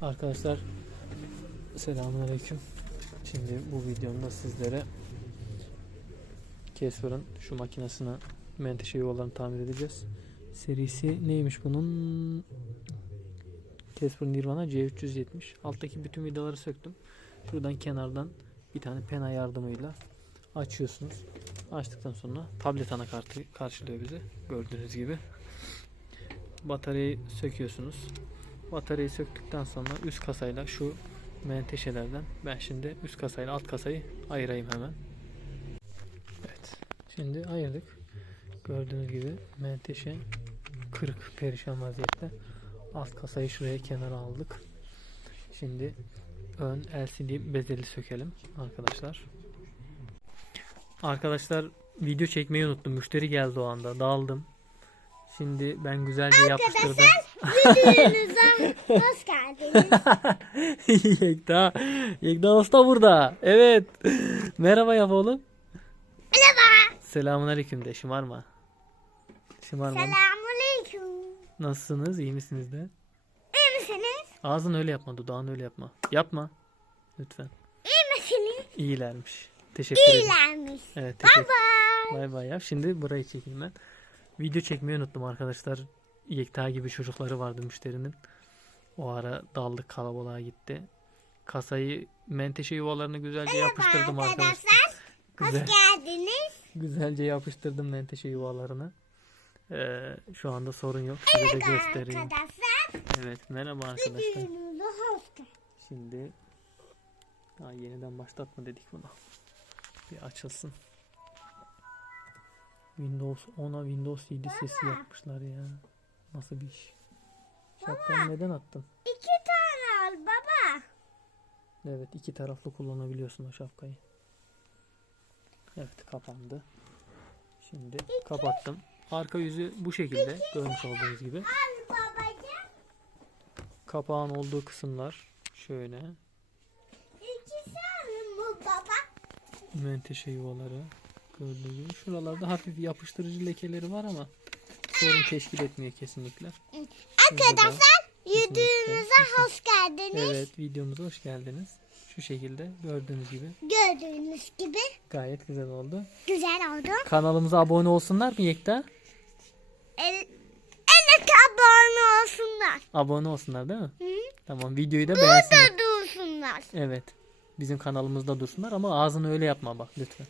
Arkadaşlar selamünaleyküm. Şimdi bu videomda sizlere Casper'ın şu makinesine menteşe yuvalarını tamir edeceğiz. Serisi neymiş bunun? Casper Nirvana C370. Alttaki bütün vidaları söktüm. Şuradan kenardan bir tane pena yardımıyla açıyorsunuz. Açtıktan sonra tablet anakartı karşılıyor bizi. Gördüğünüz gibi. Bataryayı söküyorsunuz. Bataryayı söktükten sonra üst kasayla şu menteşelerden ben şimdi üst kasayla alt kasayı ayırayım hemen. Evet. Şimdi ayırdık. Gördüğünüz gibi menteşe kırık perişan vaziyette. Alt kasayı şuraya kenara aldık. Şimdi ön LCD bezeli sökelim arkadaşlar. Arkadaşlar video çekmeyi unuttum. Müşteri geldi o anda. Daldım. Şimdi ben güzelce yapıştırdım. Videomuza hoş geldiniz. Yekta. Yekta Usta burada. Evet. Merhaba yap oğlum. Merhaba. Selamun aleyküm de şımarma. Şımarma. Selamünaleyküm. Nasılsınız? İyi misiniz de? İyi misiniz? Ağzın öyle yapma, dudağın öyle yapma. Yapma. Lütfen. İyi misiniz? İyilermiş. Teşekkür ederim. İyilermiş. Evet, teşekkür. Bye. Bay bay yap. Şimdi burayı çekeyim ben. Video çekmeyi unuttum arkadaşlar. Yekta gibi çocukları vardı müşterinin. O ara daldık kalabalığa gitti. Kasayı menteşe yuvalarını güzelce yapıştırdım arkadaşlar. Arkadaşlar hoş Güzel, geldiniz. güzelce yapıştırdım menteşe yuvalarını. Ee, şu anda sorun yok. Size de göstereyim. Arkadaşlar Evet merhaba arkadaşlar. hoş. Şimdi daha yeniden başlatma dedik buna. Bir açılsın. Windows 10'a Windows 7 sesi yapmışlar ya. Nasıl bir iş? Şapkanı neden attın? İki tane al baba. Evet iki taraflı kullanabiliyorsun o şapkayı. Evet kapandı. Şimdi kapattım. Arka yüzü bu şekilde görmüş olduğunuz gibi. Al babacığım. Kapağın olduğu kısımlar şöyle. İkisi alın mı baba? menteşe yuvaları gördüğünüz gibi. Şuralarda hafif yapıştırıcı lekeleri var ama sorun teşkil etmiyor kesinlikle. Arkadaşlar videomuza hoş geldiniz. Evet videomuza hoş geldiniz. Şu şekilde gördüğünüz gibi Gördüğünüz gibi gayet güzel oldu. güzel oldu. Kanalımıza abone olsunlar mı Yekta? Elle abone olsunlar. Abone olsunlar değil mi? Hı? Tamam videoyu da beğensinler. Burada dursunlar. Evet. Bizim kanalımızda dursunlar ama ağzını öyle yapma bak lütfen.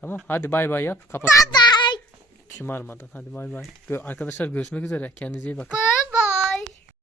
Tamam. Hadi bay bay yap. Kapatalım. Bye. Şımarmadan. Hadi bay bay. Gö- Arkadaşlar görüşmek üzere. Kendinize iyi bakın. Bye.